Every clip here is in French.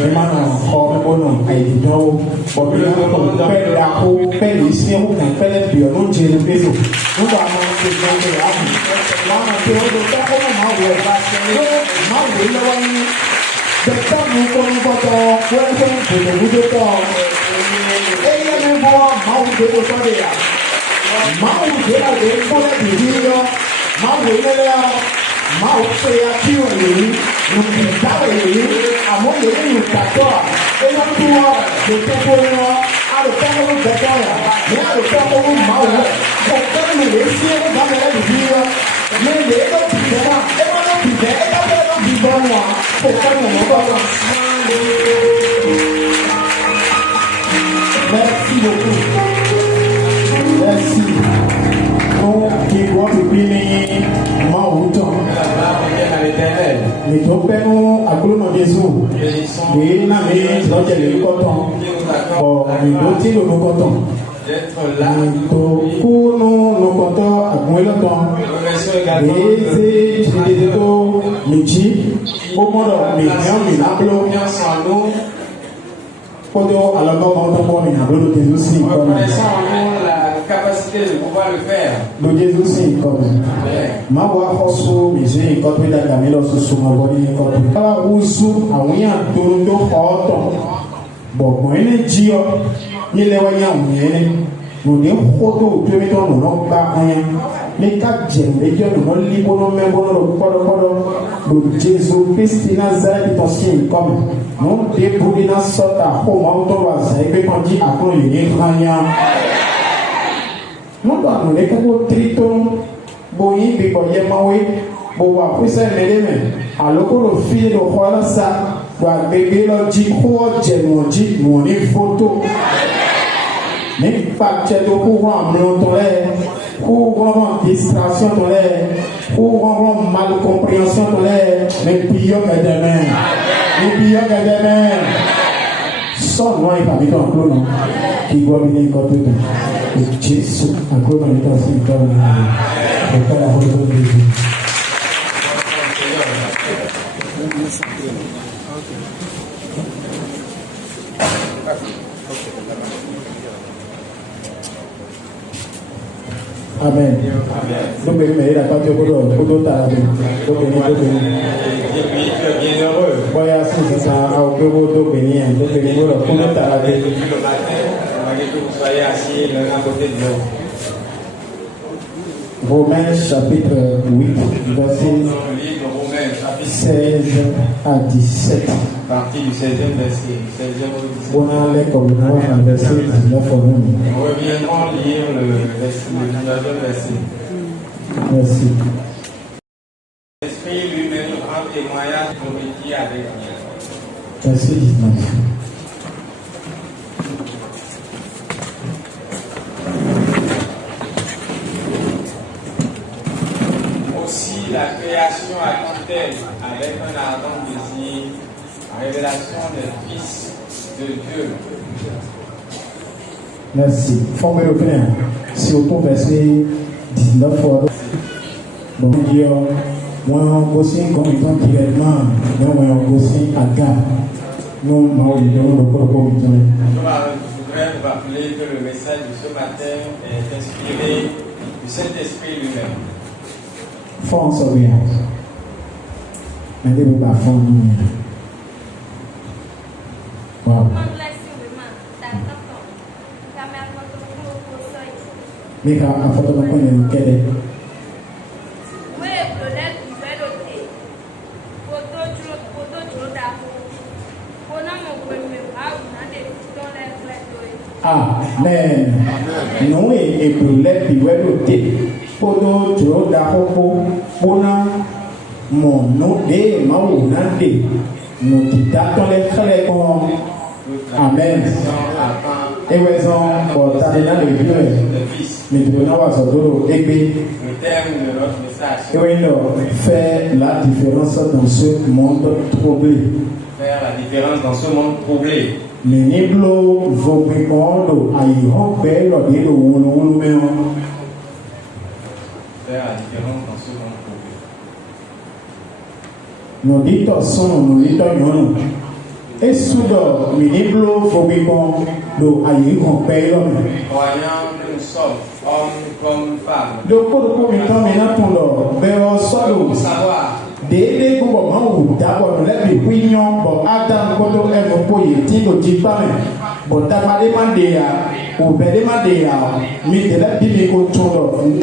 Emmanuel, Homeono, I know, but we have to pay the whole penny, still can pay it beyond Jane Bizzle. Who are not to go to the army? One of the other people now will back now will know the time you go to welcome to the Buddha dog. AM Mount Deposadia. Mount Dela de Pola de Rio, Mount Dela, Mount Sea Curie, Nukitari, among the new Katoa, and on tour, the Temple, out of Temple of Batoya, near the Temple of Mount, for family, they see a government of Rio, may they don't be there, ever not be there, ever not be born for family of Merci beaucoup. Merci. Donc, qui doit te bénir, moi, autant. Les deux pères à cause de Jésus. Les namés, l'autre est le coton. Bon, les deux tirs le coton. D'être là. Pour nous, nos cotons, à moins le temps. Et c'est des deux métiers. Au monde, mais bien, mais là, Kodo alors comment on a besoin de Jésus comme la capacité de pouvoir le faire. De Jésus comme ma voix hosso mais quand tu as camelo sur ma body quand tu as usu awia tondo hoto bon moi ne dio ni le wanya mwene no de hoto to me to no ba anya ni ka jembe je no li bono me bono kodo do Jésus Christ Nazareth to skin comme non débrouiller dans sorte à comment on va ça et quand dit à quoi il est grand non pas nous les capot triton boyi bi ko yemawe bo wa puisa meleme aloko lo fille do khola sa wa bébé lo ji ko je mo ji mo ni photo mais pas que do courant non to pour distraction to pour mal compréhension to mais pio que demain et pio que demain son nom est parmi toi non qui doit venir quand tout et Jésus encore dans l'état si dans le pas la volonté de Dieu. Amen. Donc, mais il a pas de boulot, boulot à la vie. Donc, il est bien heureux. Voilà, c'est ça. Au bureau de Bénin, donc il est boulot à la vie. Depuis le matin, malgré que vous soyez assis l'un à côté de l'autre. Romains chapitre 8, verset 16 à 17. Partie du 16e verset. 16e au 17e. On a les communs en verset 19 au monde. Nous reviendrons lire le 19e verset. Merci. L'Esprit lui-même rend témoignage pour qui avec lui. Verset 19. Aussi la création attend-elle avec un ardent désir la révélation des fils de Dieu. Merci. Formez le plein. Surtout verset 19. Bon Dieu, moi aussi comme étant directement, moi aussi à gare. Nous m'avons dit nous le propos de Dieu. Je voudrais vous rappeler que le message de ce matin est inspiré du Saint-Esprit lui-même. France au bien. Mais des bons enfants. Wow. Mais quand on photo on connaît quel est. Ah, mais nous et pour les pivoter pour d'autres d'arrobo pour mon nom de maounande nous qui t'attendons les frères comme amen et raison pour t'amener le Dieu mais tu n'as pas sorti épée et oui non faire la différence dans ce monde troublé faire la différence dans ce monde troublé. Meniblo vopikondo aihombe lo dilo wulu meo. Faire la différence dans ce monde troublé. No dito sono no dito yono. Et soudain, ministre Fobibon, do aïe compère l'homme. Voyant nous sommes, hommes comme femmes. Donc, pour le premier temps, maintenant, pour le béo solo, Savoir. Dès qu'on d'abord, les pignons, bon, Adam, quand on est au pays, Tino, Tipame, bon, t'as pas demandé à, ou bien demandé à, mais de la Bible,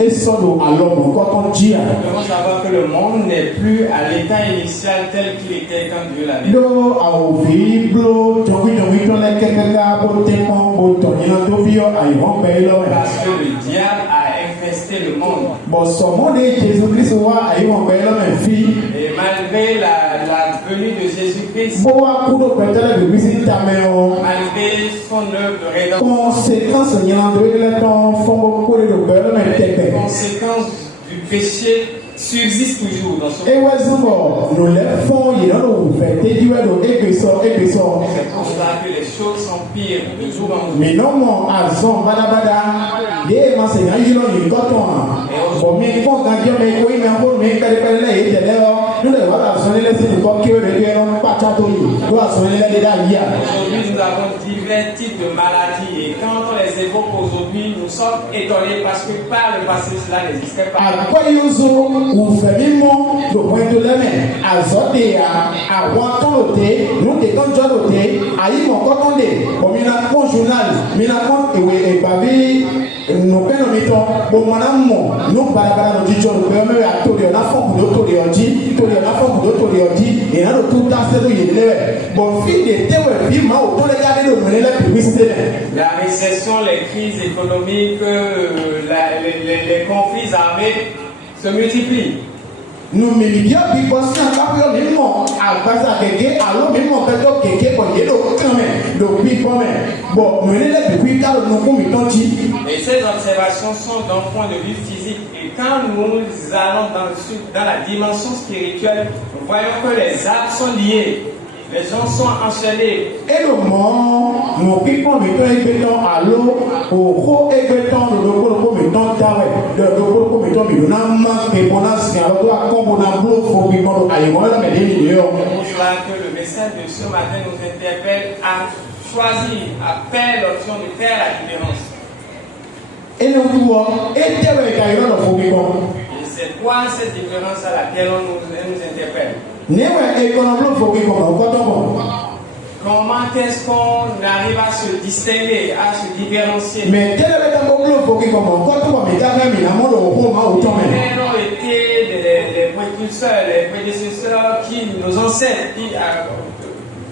et solo à l'homme, quand on dit, Nous devons savoir que le monde n'est plus à l'état initial tel qu'il était quand Dieu l'avait. do au viblo, Jogi, ton les quelqu'un, pour témoin, pour ton inatopio, à y romper l'homme. Parce que le diable a infesté le monde. Bon, son monde est Jésus-Christ, à y romper l'homme, fille. Et malgré la venue de Jésus-Christ, Bon, à coup de pétale de visite ta main, malgré son œuvre de rédemption, conséquence, il y a un de l'éton, font beaucoup de beurre, mais les t'es conséquences du péché subsistent toujours dans son et ouais, nous les fonds, il y a nous fait des duels et que ça. C'est pour cela que les choses sont pires de jour en jour. Mais non, mon argent, badabada, des enseignants, ils ont une coton. Bon, mais il faut qu'un Dieu me couille, mais on me fait les nous devons sonner les signes comme que le Dieu n'a pas château. Nous devons sonner les détails. Aujourd'hui, nous avons divers types de maladies et quand on les évoque aujourd'hui, nous sommes étonnés parce que par le passé, cela n'existait pas. À quoi ils ont ou fait mimo, le point de la main, à Zoté, à Wanton Loté, nous des conjoints Loté, à y mon commandé, au minapon journal, minapon et babi, nous prenons mettons, bon, madame, nous parlons de Dijon, nous permet à tout le monde, d'autres les dit, tout le monde, d'autres les dit, et on a tout à fait de bon, fille des témoins, vivement, autant les garder de mener la publicité. La récession, les crises économiques, les conflits armés se multiplient. Nous millions de personnes qui ont mis à base à quelqu'un, alors même on peut dire quelqu'un pour y aller au bon, nous les depuis car nous commettons dit. Et ces observations sont d'un point de vue physique. Et quand nous allons dans la dimension spirituelle, nous voyons que les arbres sont liés. Les gens sont enchaînés. Et le monde, nous piquons mettons égbéton à l'eau, au gros égbéton, le loco mettons taoué, le loco mettons millionnaire, et on a si alors toi, comme on a bleu, faut piquons à l'école, mais des millions. C'est pour cela que le message de ce matin nous interpelle à choisir, à faire l'option de faire la différence. Et nous pouvons, et t'es avec un faut piquons. Et c'est quoi cette différence à laquelle on nous interpelle? Comment est-ce qu'on arrive à se distinguer, à se différencier? Mais quel est le Quels ont été les précurseurs, les prédécesseurs qui nous enseignent,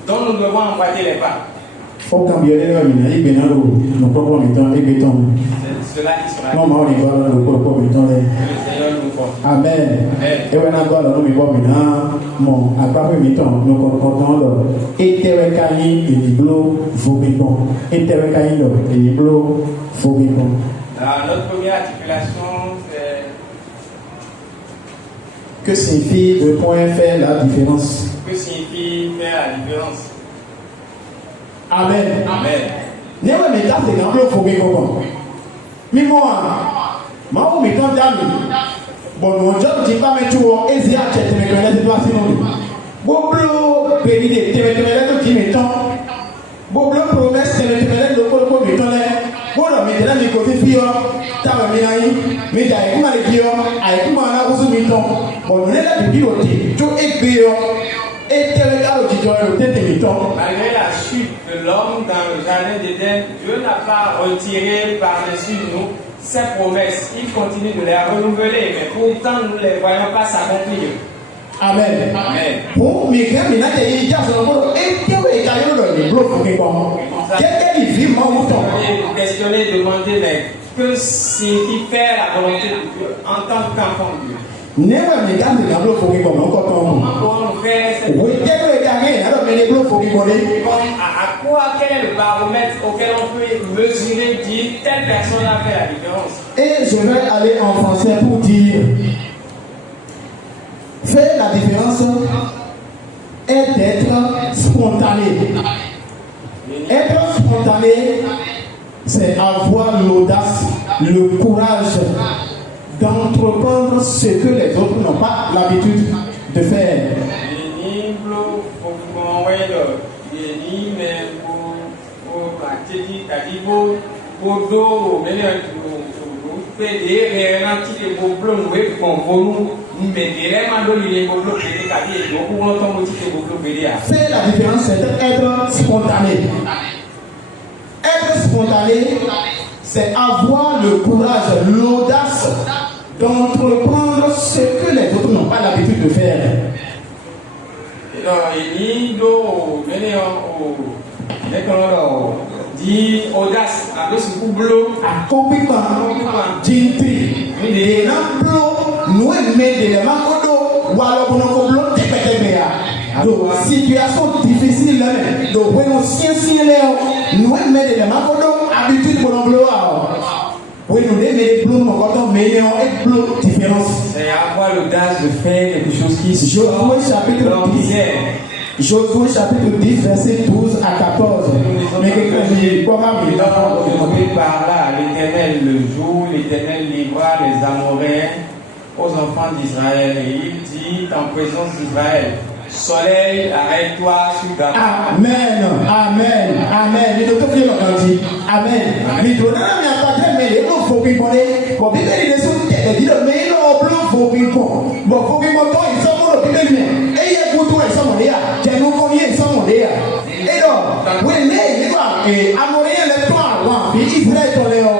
dont nous devons emboîter les pas? C'est cela qui sera. Non, le Seigneur nous fortifie. Amen. Et on a gagné nous bon maintenant. Mon à part mi temps nous comptons et terekayi et liblo vobibon. Et terekayi et liblo vobibon. Notre première articulation c'est que signifie le point faire la différence? Que signifie faire la différence? Amen. Amen. Néo mais ça c'est dans le vobibon. Mi moi, ma mi temps d'ami. Bon, mon job dit pas mettre tout et si à tête mais que les doigts sinon. Boblo péridé, tu mets tout qui met temps. Boblo promesse tu mets le colo met temps là. Bon, mais là mi côté fio, ta va mi naï, mais t'as comment les fio, ai comment na usu mi temps. Bon, on est là depuis l'autre, tout est bio. Et tel est le titulaire le tête mi temps. Malgré la chute de l'homme dans le jardin d'Éden, Dieu n'a pas retiré par-dessus nous ses promesses. Il continue de les renouveler, mais pourtant nous ne les voyons pas s'accomplir. Amen. Amen. Pour mes gars, mais là, il y a un peu et que les gars, ils ont bloqué comment? Quel est le film en temps? Questionner, demander, mais que signifie faire la volonté de Dieu en tant qu'enfant de Dieu? Never me done the gablo for me comme encore Comment faire cette oui, quel est le gagné? Alors, mais les blocs pour me à quoi, quel est le baromètre auquel on peut mesurer, dire telle personne a fait la différence? Et je vais aller en français pour dire faire la différence est d'être spontané. Être spontané, c'est avoir l'audace, le courage d'entreprendre ce que les autres n'ont pas l'habitude de faire. ni mais pour ateli kadibo bodo mele pede réanti ke boblo we konvonu mbedere mando lile boblo pede kadi do ko won to mo ti ke boblo pede a. C'est la différence, c'est être spontané. Être spontané, c'est avoir le courage, l'audace d'entreprendre ce que les autres n'ont pas l'habitude de faire. Il do mele o dit audace, avec ce boulot, Accomplissement, d'intri, et l'emploi, nous aimons des mancodos, ou alors nous avons des pétés. Donc, situation difficile, donc, nous aimons des mancodos, habitude pour l'emploi. Oui, nous devons des plombs, mais nous avons des différences. C'est avoir l'audace de faire quelque chose qui se Josué chapitre 10, verset 12 à 14. Mais quelqu'un dit, comment il va par là, l'Éternel le jour, l'Éternel livra les Amoréens aux enfants d'Israël. Et il dit en présence d'Israël, soleil, arrête-toi sur Gaba. Amen, amen, amen. Il doit dire l'entendre. Amen. Il doit dire l'entendre, mais il faut qu'il connaisse. Bon, il est sur terre, il dit, mais il a un faut qu'il connaisse. Bon, faut qu'il connaisse, ils sont pour le bien. Et il y a beaucoup de gens qui sont nous connaissent, ils sont là. Et donc, oui, mais il doit, Amoréen, les trois, Israël, ton léon.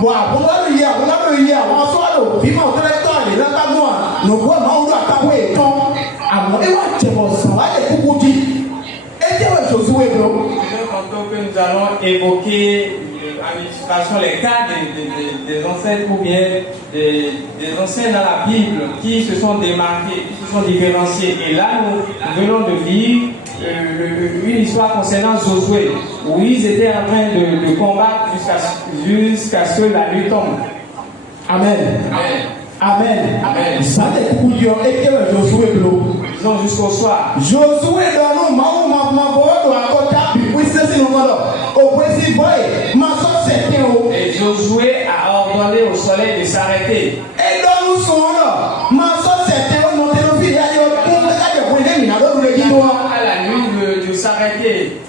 Bon, on va le dire, on va soit le, puis on va le temps, il est là, pas moi. Nous voyons, on doit t'avouer, ton. Quand nous allons évoquer l'administration, les cas des ancêtres ou bien des ancêtres dans la Bible qui se sont démarqués, qui se sont différenciés. Et là, nous venons de lire une histoire concernant Josué, où ils étaient en train de combattre jusqu'à ce que la nuit tombe. Amen. Amen. Amen. Ça est pour Dieu et que Josué blo. Disons jusqu'au soir. Josué dans nous, ma voix doit côté puis c'est nous voilà. Au principe, ma soeur c'est et Josué a ordonné au soleil de s'arrêter. Et dans nous sont là. Ma soeur c'est monter le fil à la nuit de s'arrêter.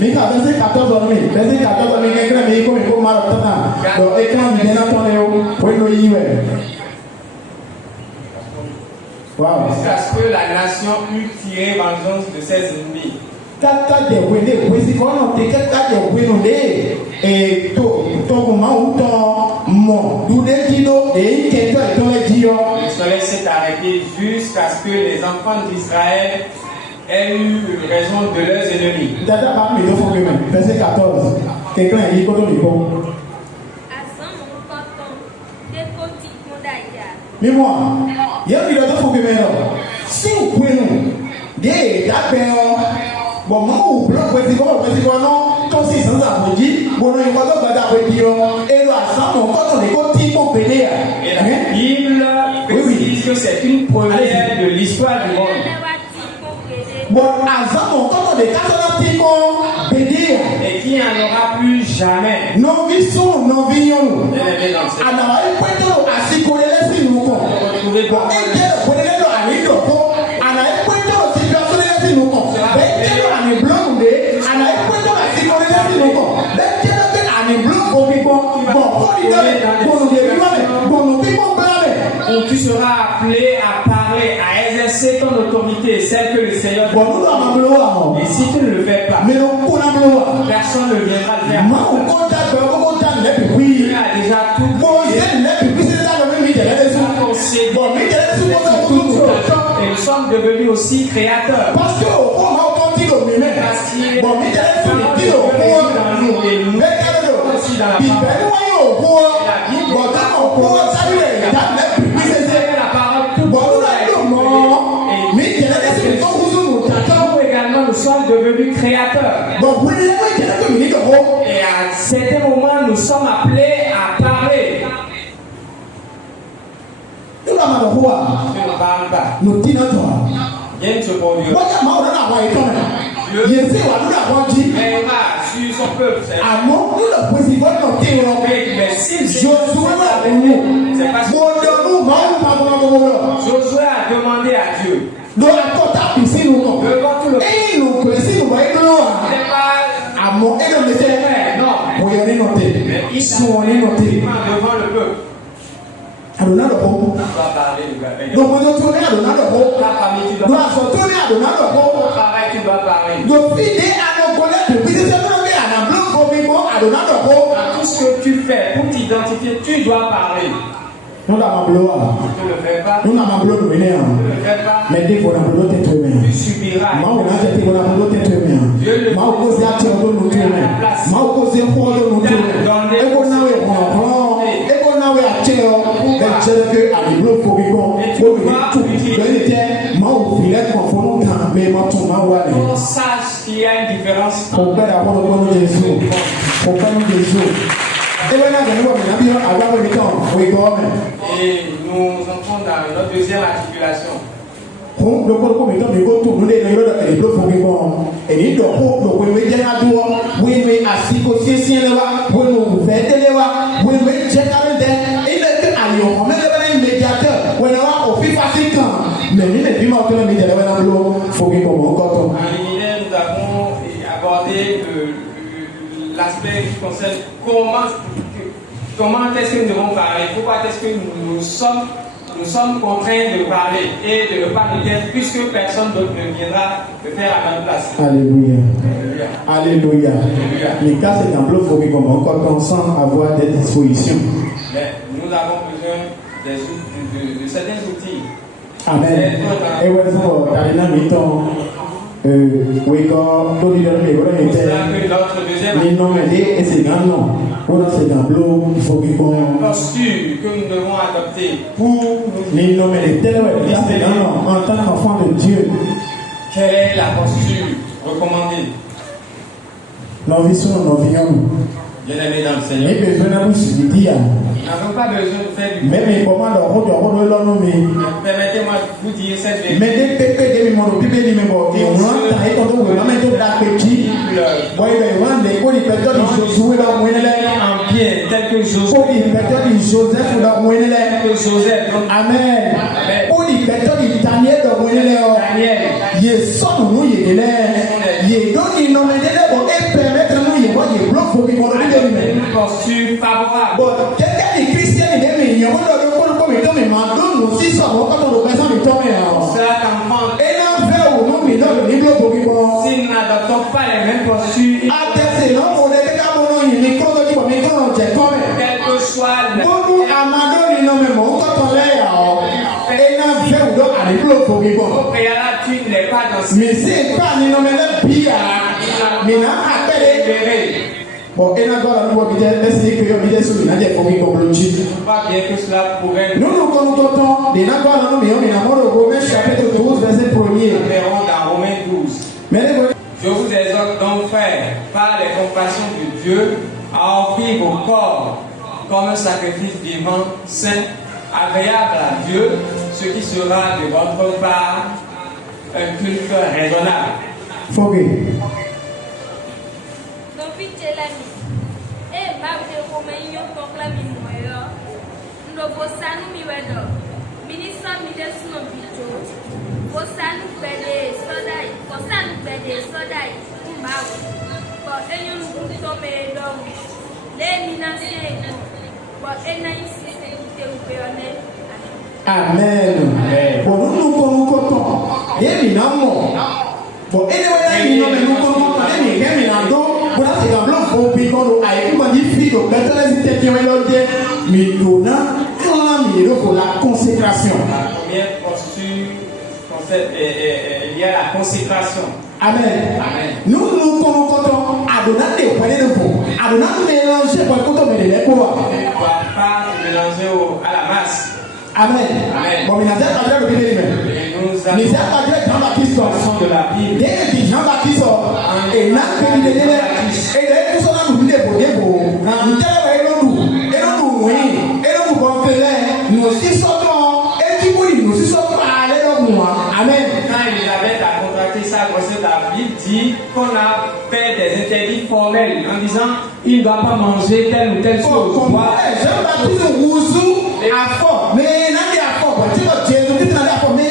Mika verset 14 verset 14 quelqu'un mais comme il faut mal attendre. Donc écran bien entendu pour nous y wow. Jusqu'à ce que la nation eût tiré vengeance de ses ennemis. Kaka de wele, wesi kono te kaka de wele et to comment ou ton mon doude kido et kento et ton dio. Le soleil s'est arrêté jusqu'à ce que les enfants d'Israël aient eu raison de leurs ennemis. Dada ba mi do fo que verset 14. Quelqu'un dit koto mi ko. Mais moi, il y a une autre fois si vous pouvez nous, des d'accord, bon, moi, vous bloquez, non, ton si sans abouti, bon, il va pas d'abouti, et là, ça, mon quand on est côté pour pédé. Et la Bible précise que c'est une première de l'histoire du monde. Bon, à ça, mon quand on est 4 ans, pédé. Et qui n'en aura plus jamais. Nos vies sont, nos vies, nous. Alors, il faut être assis, qu'on les laisse, nous, tu seras appelé à parler, à exercer ton autorité, celle que le Seigneur te donne. Et si tu ne le fais pas, personne ne viendra le faire. Tu as déjà tout et nous sommes devenus aussi créateurs. Parce que nous sommes devenus créateurs. Et à certains moments, nous sommes appelés à parler. Tu ne parles pas. nous disons toi. Viens te produire. Mais va sur son peuple. Mais si Josué a demandé à Dieu. Devant tout le Amon et le métier. Non. Oui, on est noté. Mais il Sont on est noté. devant le peuple. Adonai le roi. On va parler, il va payer. Donc on doit tourner Adonai le roi. Ta famille, tu Nous dois avons tourné Adonai le au roi. travail, tu dois parler. Nous filer à nos collègues depuis des années à la blanc comme Adonai le roi. Tout ce que tu fais pour t'identifier, tu dois parler. Nous avons bloqué. Tu ne le fais pas. Nous avons bloqué. Tu ne le fais pas. Mais dès qu'on a bloqué tes mains. Tu subiras. Ma on a jeté qu'on a bloqué tes mains. Ma on cause à tirer de nous tourner. Ma on cause à pour de nous tourner. Et qu'on a eu on et qu'on a eu à tirer. Et tirer que à les blocs pour qu'on tout. Ma on filet qu'on faut nous temps mais ma tout ma ouais. On sache qu'il y a une différence. Pour faire la parole de Jésus. Pour faire Jésus. Et nous entrons dans notre deuxième articulation. Nous avons abordé l'aspect qui concerne comment est-ce que nous devons parler, pourquoi est-ce que nous sommes contraints de parler et de ne pas nous taire puisque personne d'autre ne viendra le faire à notre place. Alléluia. Alléluia. Les cas c'est un bloc pour qu'on sent avoir des dispositions. Mais nous avons besoin de certains outils. Amen. Et ouais, ça, mi-temps. Oui, quand nous disons et c'est grand nom. On a c'est un bloc, il faut qu'il y posture que nous devons adopter pour les nommer les tels en tant qu'enfant de Dieu. Quelle est la posture recommandée? Nos vies sont nos vies. Bien-aimés dans le Seigneur. Mais besoin de nous dire. Nous n'avons pas besoin de faire du mais comment le rôle de l'homme permettez-moi de vous dire cette vérité. Mais des pépés de mon bébé de mon et on rentre et on doit vraiment mettre d'appétit. Oui, mais on est pour les personnes qui Josué dans le en pied, tel que Joseph. Pour les personnes qui Joseph dans le Joseph. Amen. Pour les personnes qui Daniel dans le Daniel. Il sont nous il est là. Il donc il nomme des là et permettre nous il voit il bloque pour qu'il une posture favorable. Bon, quelqu'un des chrétiens il est mais on doit le comme étant mais mandons nous si ça va quand on représente le temps cela t'enfant. Et là vers au nom mais non le livre pour qu'il si nous n'adoptons pas les mêmes postures c'est non pour les gars bon il micro de qui micro on tient comme quel que soit le bon amado ni non mais mon quand on l'est et là vers au nom à livre pour qu'il tu n'es pas dans mais c'est pas ni non mais le pire mais non appelé bon, et là, nous avons essayé que nous avons essayé de faire pas bien que cela pourrait nous comptons des nains nous avons Romains chapitre 12 verset 1er. Dans Romains 12. Mais je vous exhorte donc, frères, par les compassions de Dieu, à offrir vos corps comme un sacrifice vivant, saint, agréable à Dieu, ce qui sera de votre part un culte raisonnable. Amen. Bon, nous comptons. Évidemment. Bon, et nous comptons. Voilà, c'est un blanc pour piquant. Aïe, comment dire, fille, donc, maintenant, les étés qui ont été, mais nous, pour la consécration. La première posture est liée à la consécration. Amen. Nous comptons à donner des poignets de peau. À donner mélanger pour que tu me les ne doit pas mélanger à la masse. Amen. Bon, mais nous avons le mais ça va dire Jean-Baptiste de la Bible. Dès que Jean-Baptiste et là que il est là et là tout ça nous dit pour dire pour nous nous aussi sortons et du coup nous aussi sortons aller dans moi. Amen. Quand Elisabeth a contracté sa grossesse, la Bible dit qu'on a fait des interdits formels en disant il ne doit pas manger telle ou telle chose. Jean-Baptiste Rousseau a fort mais n'a pas fort tu vois Jésus-Christ n'a pas fort mais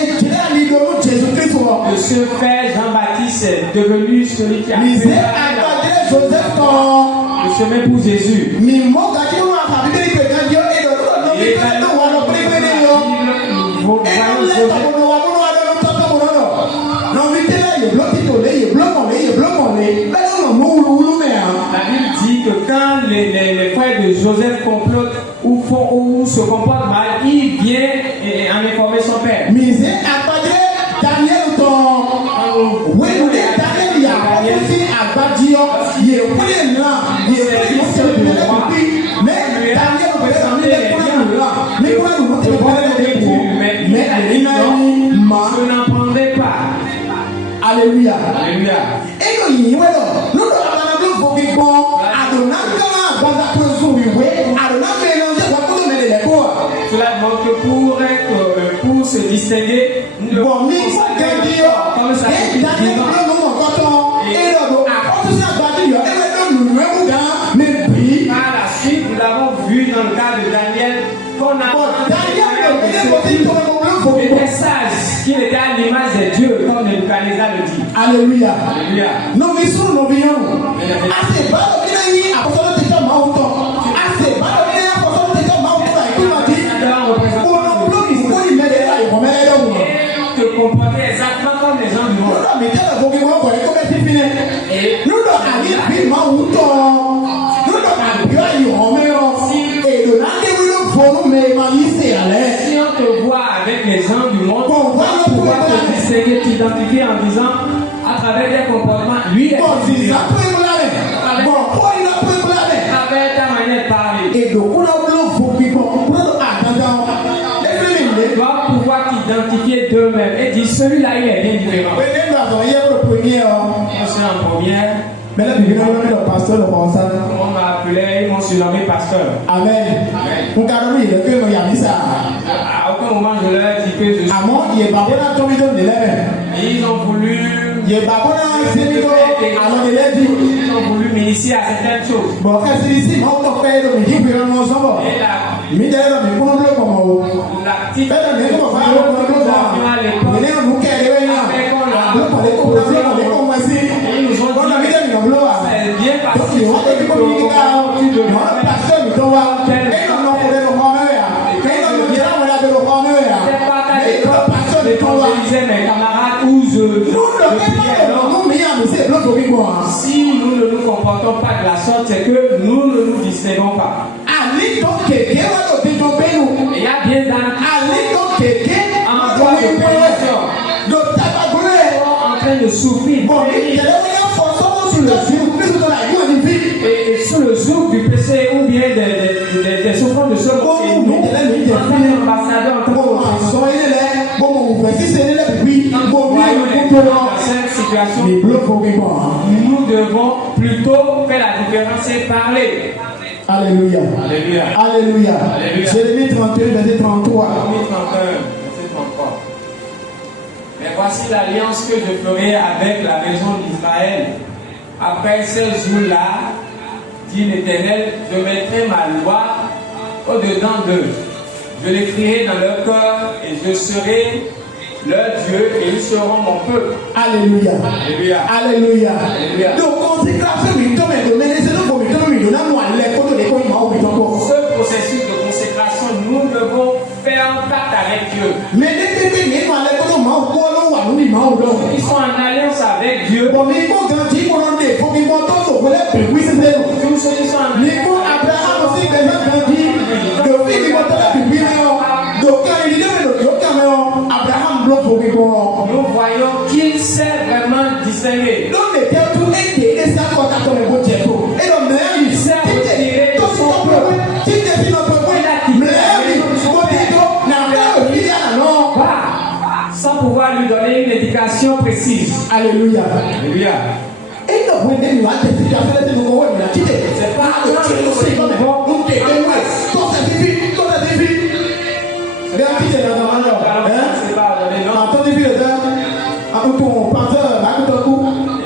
Jésus-Christ ce frère Jean-Baptiste est devenu celui qui a fait Joseph chemin pour Jésus. La Bible dit que quand les frères de Joseph complotent ou se comportent mal, il vient en informer son père. Je n'entendais pas. Alléluia. Alléluia. Cela montre que pour se distinguer, nous devons comme ça. Par la suite, nous l'avons vu dans le cas de Daniel, qu'on a des messages qui étaient à l'image de Dieu, comme Nebuchadnezzar le dit. Alléluia. Alléluia. Nous vivons nos vies. Te comporter exactement comme les gens du monde. Si on te voit avec les gens du monde, on va pouvoir te distinguer, t'identifier en disant à travers des comportements, lui est avec ta manière de parler. Ils doivent pouvoir t'identifier d'eux-mêmes et dire celui-là il est bien différent. C'est en première. Mais là, il le pasteur, le On m'a appelé, ils m'ont surnommé pasteur. Amen. À aucun moment je leur ai dit que je suis. Ils ont voulu. Ils ont voulu m'initier à certaines choses. Mes camarades ou si nous ne nous comportons pas de la sorte, c'est que nous ne nous distinguons pas. Il y a bien dans en voie de perdition, en train de souffrir. Et sous le joug du péché ou bien des souffrances de ce monde, ambassadeurs en tant cette situation, nous devons plutôt faire la différence et parler. Alléluia. Alléluia. Alléluia. Alléluia. Jérémie 31, verset 33. Jérémie 31, verset 33. Mais voici l'alliance que je ferai avec la maison d'Israël. Après ces jours-là, dit l'Éternel, je mettrai ma loi au-dedans d'eux. Je l'écrirai dans leur cœur et je serai leur Dieu et ils seront mon peuple. Alléluia. Alléluia. Alléluia. Alléluia. Donc, ce processus de consécration, nous devons faire un pacte avec Dieu. Ils sont en alliance avec Dieu. Tous ceux qui sont en nous voyons qu'il s'est vraiment distingué. Il s'est retiré de son peuple. Sans pouvoir lui donner une éducation précise. Alléluia. Alléluia. C'est pas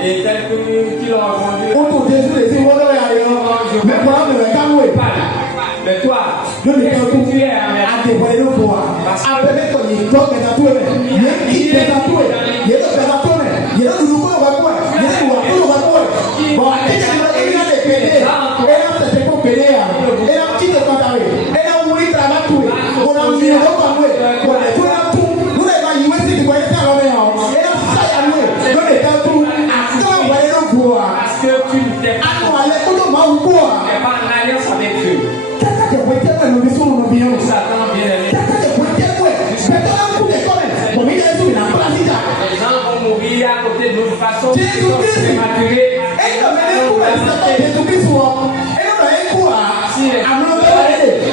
et tel que qu'il a entendu. Mais toi, tu es que tu n'es pas en alliance avec Dieu. Satan bien aimé. Les gens vont mourir à côté de notre façon de se maturer. Si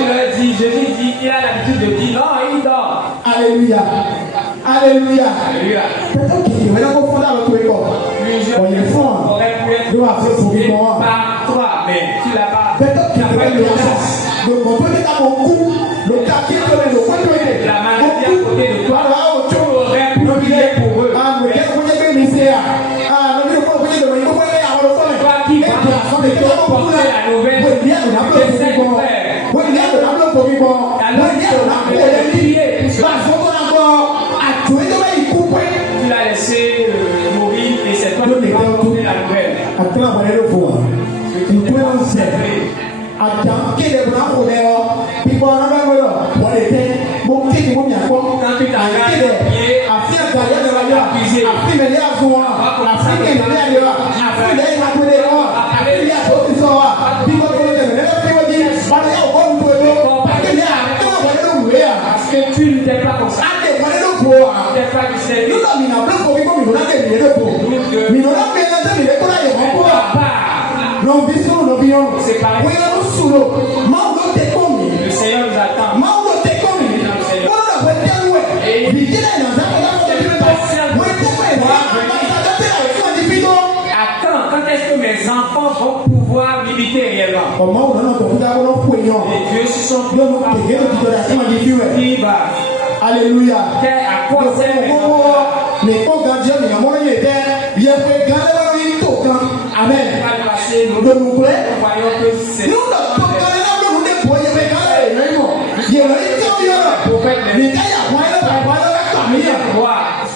leur dit, Jésus dit, il a l'habitude de dire non, il dort. Alléluia. Alléluia. Alléluia. Plusieurs auraient pu être sauvé par toi, mais tu l'as pas. La maladie à côté de toi, tu aurais pu prier pour eux. Toi qui vas porter la nouvelle, j'essaie de faire. Tu l'as laissé mourir et c'est toi qui vas porter la nouvelle. Quand tu t'engages, parce que tu n'étais pas comme ça. Tu n'étais pas du Seigneur. C'est pareil. Le Seigneur nous attend. Attends, quand est-ce que mes enfants vont pouvoir m'imiter réellement? Et Dieu se sont qui va. Alléluia. À quoi sert Amen. nous voyons que c'est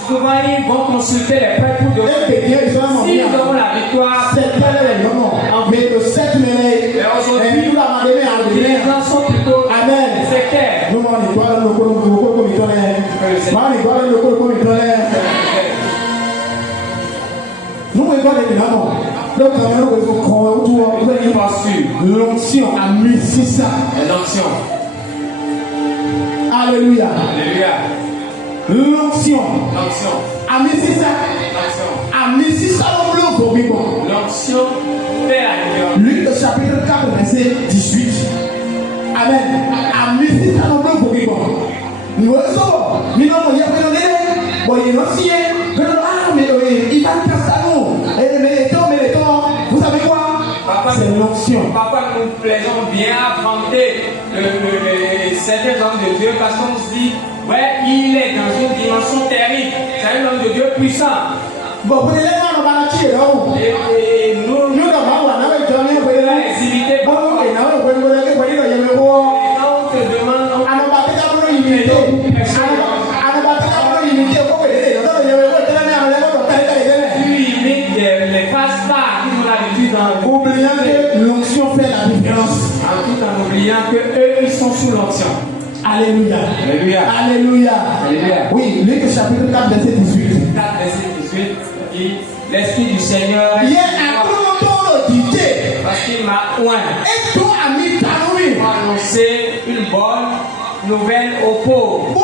souvent ils vont consulter les prêtres pour donner. Si nous avons la victoire, mais le 7 mai, aujourd'hui, les gens sont plutôt Amen. sectaires. L'onction a mis ça. L'onction. Alléluia. Alléluia. L'onction a mis ça. A mis ça au bloc. L'onction fait la lumière. Luc le chapitre 4 verset 18. Amen. A mis ça au bloc. Nous sommes. Nous sommes. Il va casser nous. Mais vous savez quoi? C'est l'onction. Parfois nous plaisons bien à vanter certains hommes de Dieu parce qu'on se dit, ouais, il est dans une dimension terrible. C'est un homme de Dieu puissant. Bon, vous allez voir, et nous exhibiter. Quand on te demande, tu imites les passe-pas qui ont l'habitude dans oubliant que l'onction fait la différence. Tout en oubliant que eux ils sont sous l'onction. Alléluia. Alléluia. Alléluia. Alléluia. Oui, Luc chapitre 4 verset 18. 4 verset 18 dit l'Esprit du Seigneur parce qu'il m'a oint pour annoncer une bonne nouvelle aux pauvres.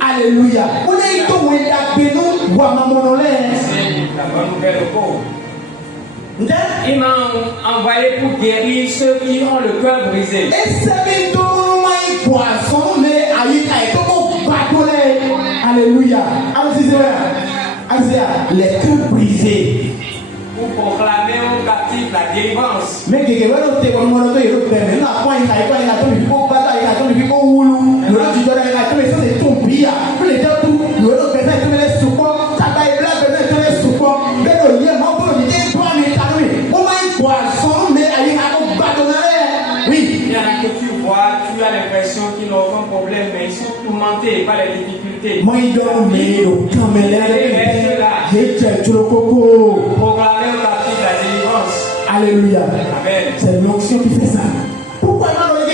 Alléluia. C'est la bonne nouvelle aux pauvres. Il m'a envoyé pour guérir ceux qui ont le cœur brisé. Alléluia. Les cœurs brisés. Pour proclamer aux captifs la délivrance. Oui. Il y en a que tu vois, tu as l'impression qu'ils n'ont aucun problème, mais ils sont tourmentés par les difficultés. Proclamer aux captifs la délivrance. Alléluia. Amen. C'est l'onction qui fait ça. Pourquoi il m'a dit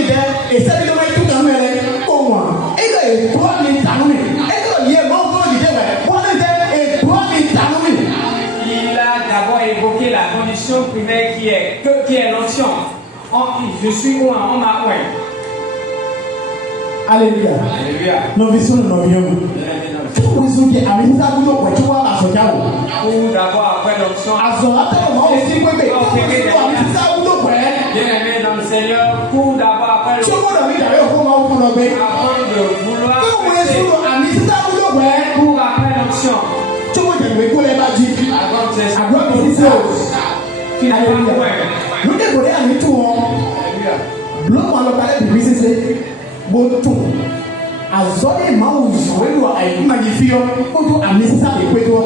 et ça veut dire tout dans le pour moi. Et là, il doit m'étonner. Et là, il est mort pour dire, il a évoqué la condition primaire qui est l'onction. Je suis où on m'a où. Alléluia. Alléluia. Nous vivons dans nos vies. Tout le monde qui a mis ça pour nous, tu vois, à ce cas où. Ou d'abord après l'onction. À ce moment aussi, oui, mais tout le monde a mis ça pour nous, bien-aimé dans le Seigneur, pour d'abord après tout le monde a mis d'ailleurs comment on peut avant de vouloir pour après l'onction. Tout le monde a mis pour les magiques. Avant de À quoi on dit ça? Alléluia. Nous devons aller tout. L'homme a le palais de business. Bon tout. Azole maouzo welo ay magnifique pour amener ça et quoi.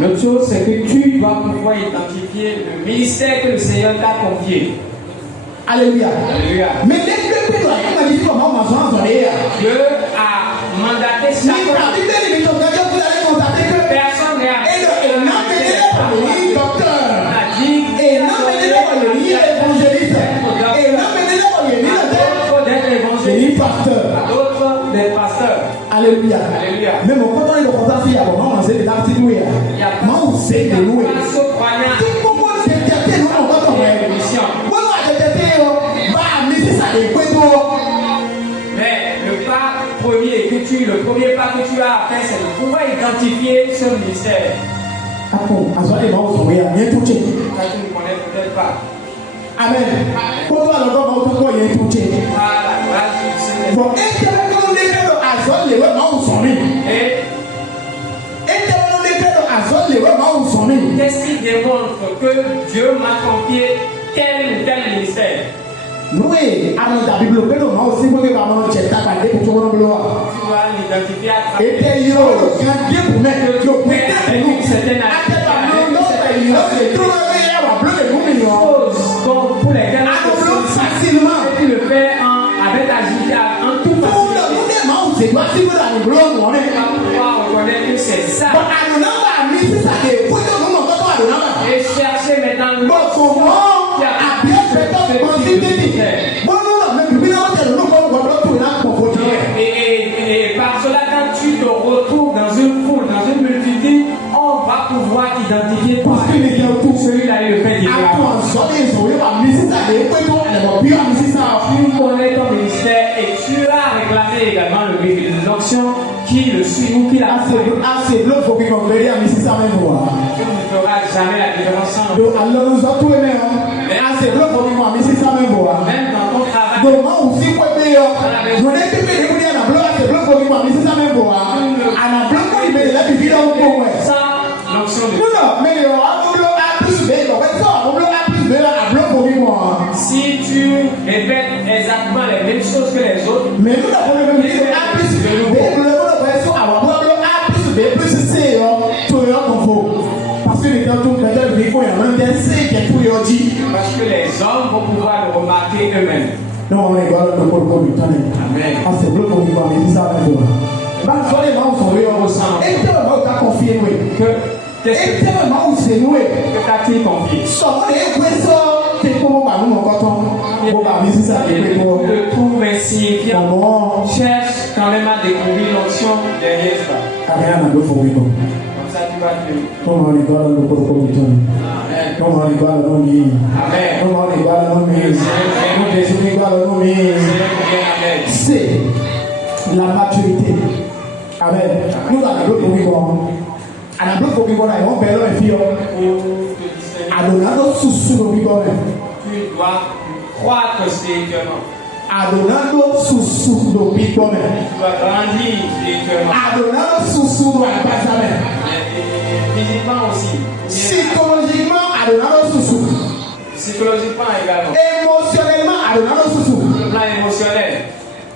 L'autre chose c'est que tu dois pouvoir identifier le ministère que le Seigneur t'a confié. Alléluia. Alléluia. Mais dès que tu dois magnifique comment on s'en sort. Dieu a mandaté chaque personne et n'a mené le docteur. Et n'a mené l'évangéliste. Et n'a mené le pasteur. D'autres des pasteurs. Alléluia. Alléluia. Mais mon quand on est dans le contact, il y a bon, on sait des dates de louer. Moi, on sait de louer. Tout le monde sait de nous, on va tomber. Moi, je te va amener ça et quoi. Mais le premier pas que tu as à faire, c'est de pouvoir identifier ce ministère. Ah bon, à ce moment-là, on va rien toucher. Ça, tu ne connais peut-être pas. Amen. Pour toi, le gars, on va rien toucher. Bon, et que nous déclarons à Zol, les gens sont mis. Et que nous déclarons à Zol, les gens sont mis. Qu'est-ce qui démontre que Dieu m'a confié tel ou tel ministère? Oui, alors la Bible, mais non, aussi, moi, je vais m'en chercher pour tout le monde. Tu dois l'identifier à travers. Et que yo, quand Dieu vous met, Dieu vous met à nous. Certaines pour lesquelles facilement. tu le fais avec agilité, en tout facilité. Tu vas pouvoir reconnaître que c'est ça. Et chercher maintenant et par cela, quand tu te retrouves dans une foule, dans une multitude, on va pouvoir identifier tout celui-là et le fait dire. Tu connais ton ministère et tu as réclamé également l'onction qui le suit ou qui l'a fait. Tu ne feras jamais la différence sans l'onction. Même dans ton travail. Sans l'onction de Dieu. Si tu répètes exactement les mêmes choses que les autres, parce que les hommes vont pouvoir le remarquer eux-mêmes. Non, on est là pour le coup du temps. Amen. Ah, c'est bleu pour nous, mais ça va voir. Bah, sur les mains, on se ressent. Et tu vas confier, oui. Qu'est-ce que c'est nous? que t'as-t-il confié? C'est comment par nous, mon coton. On va visiter ça et puis pour. Le tout insignifiant. Cherche quand même à découvrir l'onction derrière ça. Amen, on doit faire Comme ça, tu vas te. Comment on est là pour le coup du temps. Amen. Comment on est là dans nos Amen. Comment on est là dans nos c'est la maturité. Amen. Nous avons le pour à la bloc pour vivre là, on perd un fille. Adonado sous le vivre. Tu dois croître spirituellement. Adonado sous le vivre. Tu dois grandir spirituellement. Adonado sous le passamen. Physiquement aussi. Psychologiquement, Adonado sous. Psychologiquement également. Émotionnellement, Adonado sous. Sur le plan émotionnel.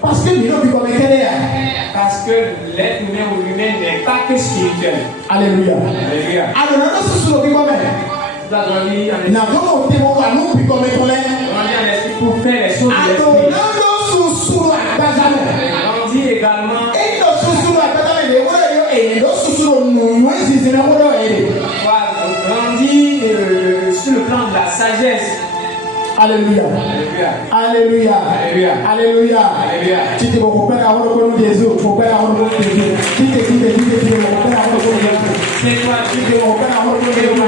Parce que nous sommes comme parce que l'être humain ou l'humain n'est pas que spirituel. Alléluia. Alléluia. Adonado sous le vivre. Tu dois grandir en esprit. Pour faire les choses de l'esprit. Adonado sous le passamen. Grandir également. Grandir sur le plan de la sagesse. Alléluia. Alléluia. Alléluia. Alléluia. Alléluia. Tu te mon père avant le Jésus, mon père avant le Jésus. Tu te mon père avant le Jésus. C'est toi, tu te mon père avant le Jésus.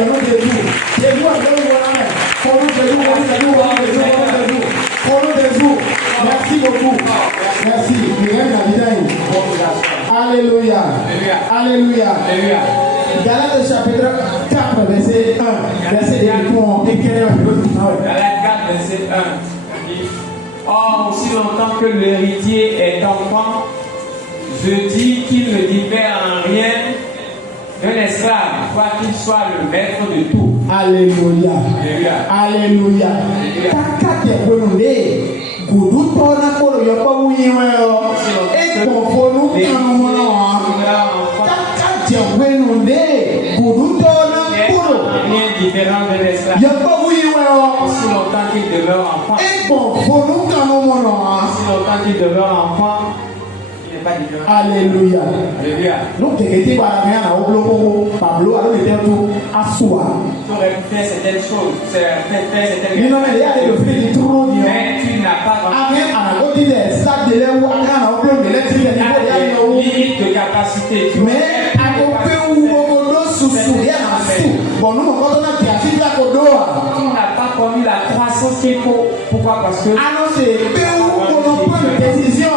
le nom de Jésus. Jésus a donné mon âme. Au nom de Jésus, au nom de Jésus, au nom de Jésus, au nom de Jésus. Au nom de Jésus. Merci beaucoup. Merci. Alléluia. Alléluia. Galates chapitre 4, verset 1. Verset 1. Galates 4, verset 1. Or, aussi longtemps que l'héritier est enfant, je dis qu'il ne diffère en rien d'un esclave, quoiqu'il soit le maître de tout. Alléluia. Alléluia. Kaka te bononde, gudu tona kolo yoko wiyo. E konfonu kanumono. Kaka te bononde, gudu tona kolo. Rien différent d'un esclave. Yoko wiyo. Aussi longtemps qu'il demeure enfant. E konfonu kanumono. Aussi longtemps qu'il demeure enfant. Alléluia. Alléluia. Donc, tu étais pas rien à Oblo, Pablo, alors il était tout à soi. Tu aurais pu faire certaines choses, faire certaines choses. Non, mais il y a des filles qui tournent. Mais tu n'as pas rien à côté des sacs de l'air ou à rien à Oblo, mais les filles limite de capacité. Mais à côté où Oblo sous-souvient en dessous. Bon, nous, quand on a qui a fini à Kodo, tu n'as pas connu la croissance qu'il faut. Pourquoi? Parce que. Ah non, c'est où on prend une décision.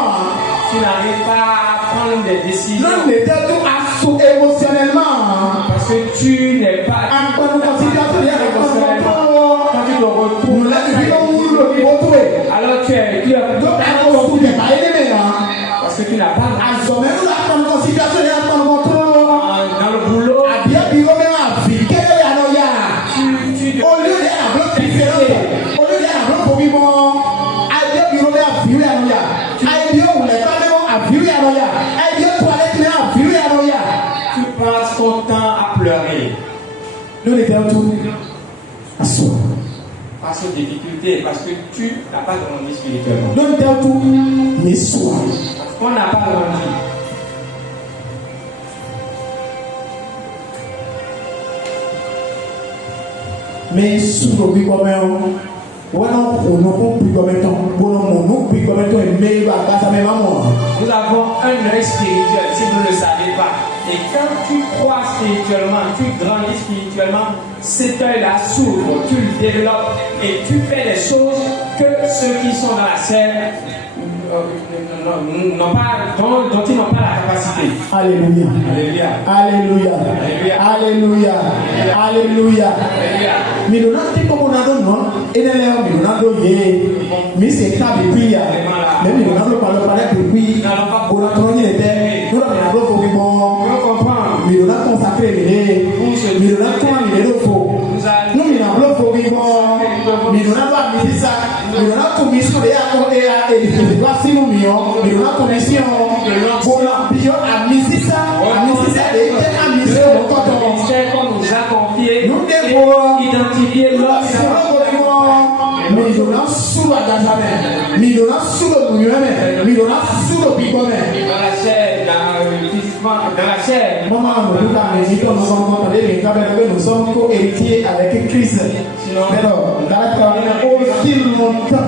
Tu n'arrives pas à prendre des décisions. Non, mais tu es émotionnellement. Parce que tu n'es pas. Quand tu te retrouves. Alors tu es. Parce que tu n'as pas. Dans le boulot. Tu passes ton temps à pleurer. Nous les tout à soi. Face aux difficultés, parce que tu n'as pas grandi spirituellement. Nous les tout mais soi. Parce qu'on n'a pas grandi. Mais sous le but comme nous avons un œil spirituel, si vous ne le savez pas. Et quand tu crois spirituellement, tu grandis spirituellement, cet œil-là s'ouvre, tu le développes et tu fais les choses que ceux qui sont dans la scène n'ont pas, dont ils n'ont pas la capacité. Alléluia. Alléluia. Alléluia. Alléluia. Alléluia. Mais nous n'avons pas de nom. Et nous n'avons pas mais c'est ça depuis. Mais nous n'avons pas depuis. Nous n'avons pas mais nous avons consacré les mais nous avons mis les faux. Nous n'avons pas mais nous avons mis ça. Nous avons commission de et voici nous mions. Mais nous avons commission pour l'ambition à miser ça. À miser ça et à miser le coton. Qu'on nous a confié. Nous devons identifier l'homme. Mais nous avons sous la gazamène. Mais nous avons sous le mouillon. Mais nous avons sous le picomène. Dans la chair, dans la chair. Nous sommes co-héritiers avec Christ. Alors, aussi longtemps.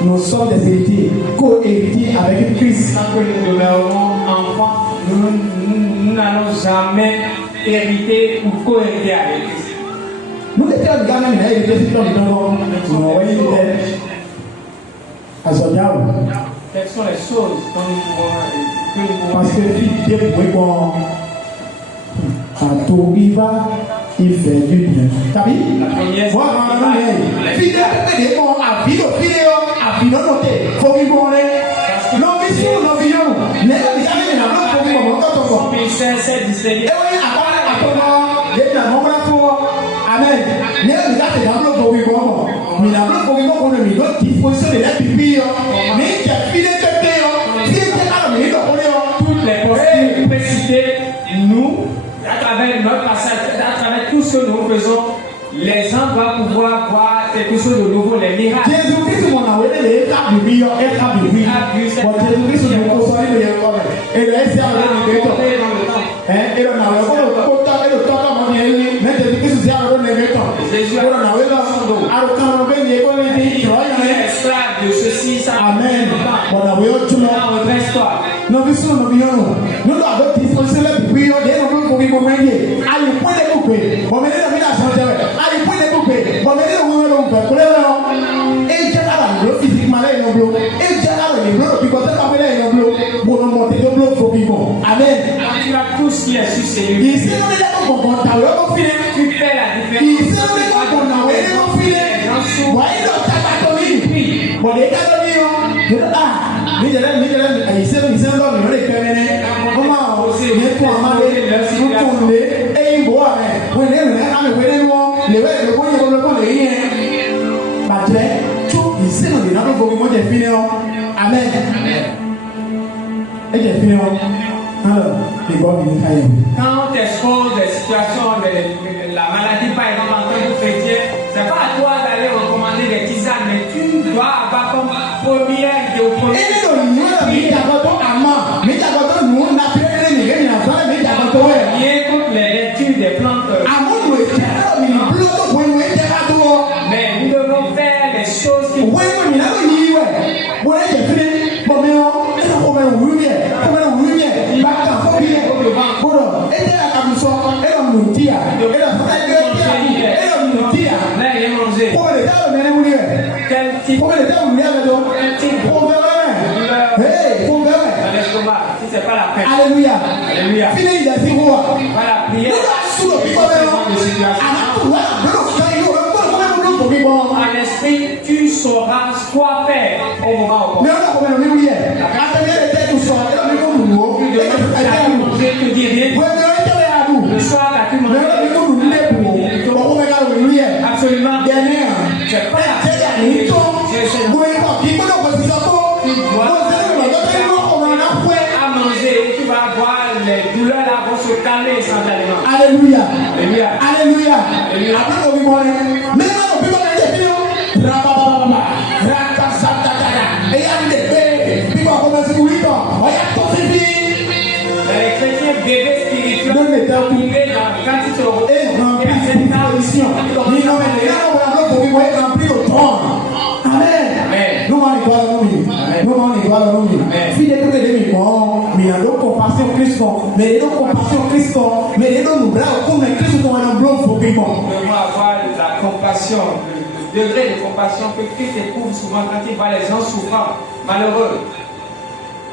Nous sommes des héritiers, co-héritiers avec Christ. Tant que nous demeurons enfants, nous n'allons jamais hériter ou co-hériter avec Christ. Nous étions gamins, mais il était sur le temps. Quelles sont les choses dont nous pouvons. Parce que Dieu bon. À tout il va, il fait du bien. T'as vu? Moi, fidèle, mais bon, à vivre, à vivre noté. Faut qu'il bon les. Non, mais si on vit, les amis, n'a pas pour vivre encore. Et oui, à comment, les n'a pas pour. Amen. Les gars, c'est dans le pour vivre. Mais dans le pour vivre, on a mis d'autres qui position de la pipi. Mais qui a filé de terre. Si c'est là, mais il a toutes les possibilités précitées, nous. À travers notre passage, à travers tout ce que nous faisons, les gens doivent pouvoir voir quelque chose de nouveau, les miracles. Jésus-Christ, mon amour, il est capable de vivre, il est capable de vivre. Jésus-Christ, nous consolons le Yéhova. Et le SR, le temps. Et le temps, et le temps, mais Jésus-Christ, c'est le temps. Jésus, esclave de ceci, ça. Amen. Bọ̀dà wí ó túmọ̀. Non, redresse-toi. N'obi sunu n'obi yọnu. Nígbà tó ti fún sílẹ̀ pípé yọ dé n'obi fún mi gbogbo ẹ̀yẹ. Ayò pín lé kúpe. Bọ̀mẹ́lẹ́ náà mi náà sọ̀rọ̀ jẹ́ wẹ̀. Ayò pín lé kúpe. Bọ̀mẹ́lẹ́ náà wúwo ló ń fẹ́ kúlẹ̀ lọ. E jẹ́ ara mi ló fi ti kuma lẹ́yìn ọ̀bùlọ̀. E jẹ́ ara mi ló bí kọ́tẹ́ káfí lẹ́yìn ọ̀bùlọ̀. Bọ̀dọ̀ mọ̀ tètè ọ̀bùlọ̀ fò bí mọ̀. Amen. Quand tu as tout ce qui est sur ces lieux, Ìsinú ní dẹ́kun kọ̀ọ̀kan tàwé ọkọ̀ fi lé. tu fais la différence. Ìsinú ní kọ̀ọ̀kan tàwé ọkọ̀ fi lé. Wàá lọ tàbátọ̀ ní. Bọ̀dé kátó ní yọ. Níjẹ̀lẹ́ ìsinú lọ́ọ̀mì lórí kẹ́mẹ́rẹ́. Wọ́n máa ní fún àmàlẹ́ tuntun lé. Eyín bò wà rẹ̀. Wọ́n ní ìrìnlẹ́ àmì wẹ́lẹ́ ní wọ́n. Lèwẹ́ ìlú kó yẹ kó lè yẹn. Bàjẹ́ tó ìsinú lè náà gbogbo mọ́jẹ̀ fi ní ọ. Amen. Ẹ jẹ́ fi ní ọ. Ìgbọ́ mi ní káyọ̀. Quand on t'expose des situations, la maladie par exemple en tant que chrétien, c'est pas à toi d'aller recommander des tisanes, mais tu dois avoir comme première Ini loh ini mi jago tu ama, mi jago tu nu na pere ni ni na fara mi jago tu we. prier contre les lectures des plantes. Amu we jero mi blo to we we jero tu. Mais nous devons faire les choses qui We we mi na lo yi we. We je fini bo mi o, e ko me wu mi e, ko me wu mi e. Ba ka fo bi e. Boro, e je la kam so, e lo mu tia. E lo fa ge tia. E lo mu tia. là rien manger. Ko le da lo me ne wu ni we. Quel type Ko le da wu ni e do. Ko me we. Hey, ko me we. dans l'estomac, si c'est pas la paix. Alléluia. Alléluia. Fini ya si wo. Voilà, prière. En esprit, tu sauras quoi faire au moment opportun. Tu dis rien. Le soir, là, tu manges. Absolument. C'est pas la à manger, tu vas voir les douleurs là vont se calmer instantanément. Alléluia. Alléluia. Alléluia. Alléluia. Après, on va voir. Mais non, on peut pas aller dire. Rabababa. Rakasatata. Et il y a des bébés. Puis on commence à courir. On y a tout fini. Les chrétiens bébés spirituels, Donne les temps. vivez dans quand ils se retrouvent. Et remplir cette position. Dis non, mais les gars, on va voir pour qu'ils voient remplir le trône. Amen. Nous allons y voir la nuit. Nous allons y voir la nuit. Fille de tous les demi-morts, mais il y a d'autres compassion Christ. Mais les d'autres compassion Christ. Mais les d'autres nous bras comme les Christ sont en blanc pour qu'ils vont. Nous devons avoir la compassion, le degré de compassion que Christ éprouve souvent quand il voit les gens souffrants, malheureux.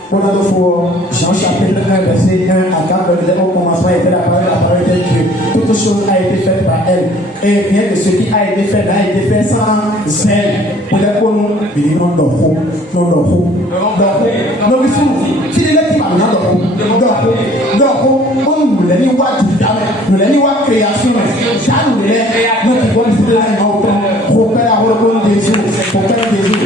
Pour notre foi, Jean chapitre 1, verset 1 à 4, au commencement était la parole de Dieu. Toute chose a été faite par elle. Et rien de ce qui a été fait a été fait sans zèle. Pour les pour nous, il non d'orho, non d'orho, d'orho. Non, mais si les lettres non d'orho, on nous l'a dit, nous l'a dit, création, ça nous l'a dit, notre bonne c'est là, on peut la reconnaître Jésus, pour faire Jésus.